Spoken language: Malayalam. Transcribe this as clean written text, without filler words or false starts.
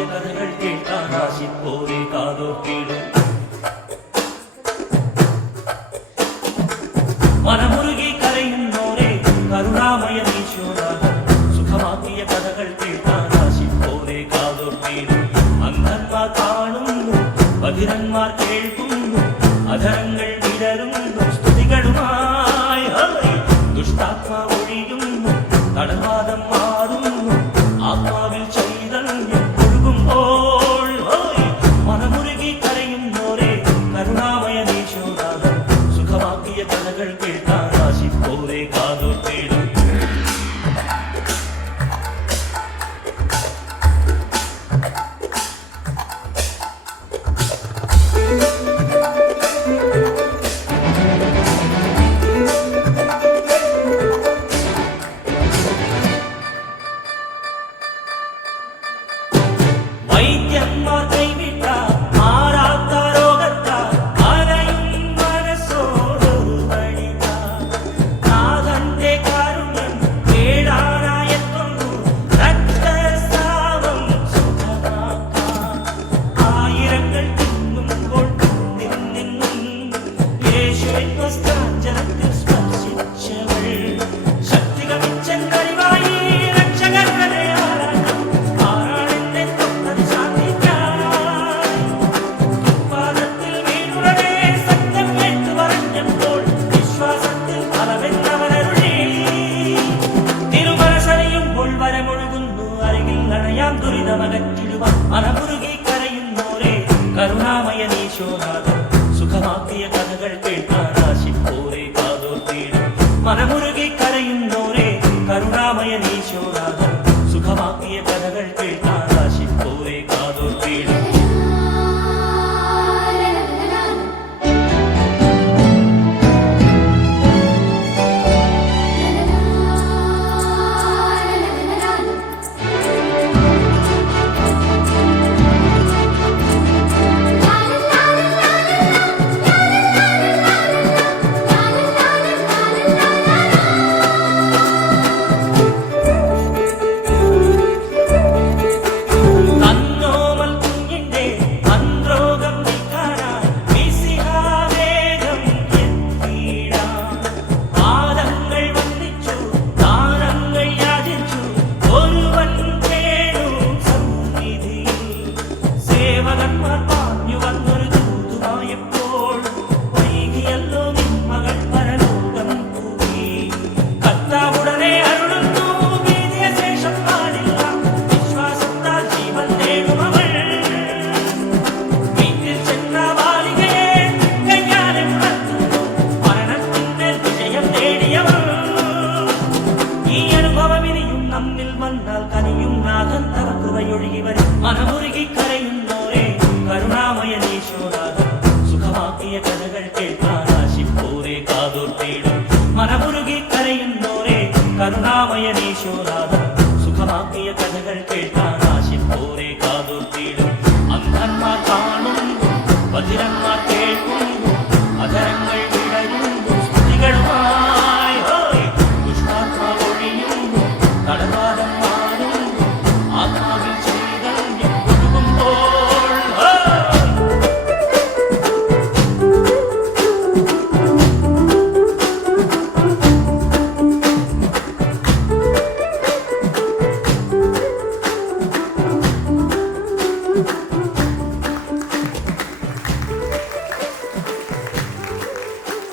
സുഖമാക്കിയ കഥകൾ കേൾക്കാൻ ആശിപ്പോരെ കാതോർത്തിടും. മനമുരുകി കരയുന്നോരെ കരുണാമയ ഈശോനാഥൻ സുഖമാക്കിയ കഥകൾ കേൾക്കാൻ ആശിപ്പോരെ കാതോർത്തിടും. അന്ധന്മാർ കാണുന്നു, ബധിരന്മാർ കേൾക്കുന്നു, അധരങ്ങൾ വിടരുന്നു സ്തുതികളുമായി. ദുഷ്ടാത്മാ ഒഴിയുന്നു, തടവാദം മാറുന്നു, ആത്മാവിൽ ചൈതന്യം ഒഴുകുമ്പോൾ. മനമുരുകി കരയുന്നോരെ കരുണാമയ ഈശോനാഥൻ സുഖമാക്കിയ കഥകൾ കേൾക്കാൻ ആശിപ്പോരെ കാതോർത്തിടും. വൈദ്യന്മാർ കൈവിട്ട മാറാത്ത രോഗത്താൽ അലയും മനസ്സോടൊരു വഴിത. നാഥന്റെ കാരുണ്യം കേടാനായെത്തുന്നു, രക്തസ്രാവം സുഖമാക്കാം. ആയിരങ്ങൾ തിന്നുമ്പോൾ നിന്നും യേശുവിൻ വസ്ത്രാഞ്ചലത്തിൽ സ്പർശിച്ചവൾ. ശക്തി കവിച്ചൻ കഴിവായി രക്ഷകനെ ആരാധന. ആരാണെന്നെ തൊട്ടത് ശാന്തിക്കായി. പാദത്തിൽ വീണുടനെ സത്യം കേട്ടു പറഞ്ഞപ്പോൾ വിശ്വാസത്തിൽ ഫലമെന്നവരരുളി. തിരുമനസറിയുമ്പോൾ വരമൊഴുകുന്നു, അരികിൽ അണയാം ദുരിതമകറ്റിടുവാൻ. മനമുരുകി കരയുന്നോരെ കരുണാമയ ഈശോനാഥൻ സുഖമാക്കിയ കഥകൾ കേൾക്കാൻ ആശിപ്പോരെ കാതോർത്തിടും. മനമുരുകി കരയുന്നോരെ കരുണാമയ ഈശോനാഥൻ സുഖമാക്കിയ കഥകൾ കേൾക്കാൻ ആശിപ്പോരെ കാതോർത്തിടും. തന്നോമൽ കുഞ്ഞിന്റെ അന്ത്രോഗം നീക്കാനായി മിശിഹാവേഗം എത്തിയിടാം. പാദങ്ങൾ വന്ദിച്ചു, ദാനങ്ങൾ യാചിച്ചു, ഒരുവൻ കേണു സന്നിധിയിൽ. സേവകന്മാർ പാഞ്ഞു വന്നൊരു ദൂതുമായപ്പോൾ വൈകിയല്ലോ നിൻ മകൾ പരലോകം പോയി. കർത്താവുടനെ അരുളുന്നു, ഭീതിയ ശേഷം പാടില്ല. വിശ്വാസത്താൽ ജീവൻ നേടുമവൾ. വീട്ടിൽ ചെന്ന ബാലികയെ കയ്യാലെ ഉണർത്തുന്നു, മരണത്തിന്മേൽ വിജയം നേടിയവൾ. ഈ അനുഭവം ഇനിയും നമ്മിൽ വന്നാൽ കനിയും നാഥൻ തവ കൃപയൊഴുകി വരും. മനമുരുകി കരയുന്നോരെ കരുണാമയ ഈശോനാഥൻ സുഖമാക്കിയ കഥകൾ കേൾക്കാൻ ആശിപ്പോരെ കാതോർത്തിടും. മനമുരുകി കരയുന്നോരെ കരുണാമയ ഈശോനാഥൻ സുഖമാക്കിയ കഥകൾ കേൾക്കാൻ ആശിപ്പോരെ കാതോർത്തിടും. അന്ധന്മാർ കാണുന്നു, ബധിരന്മാർ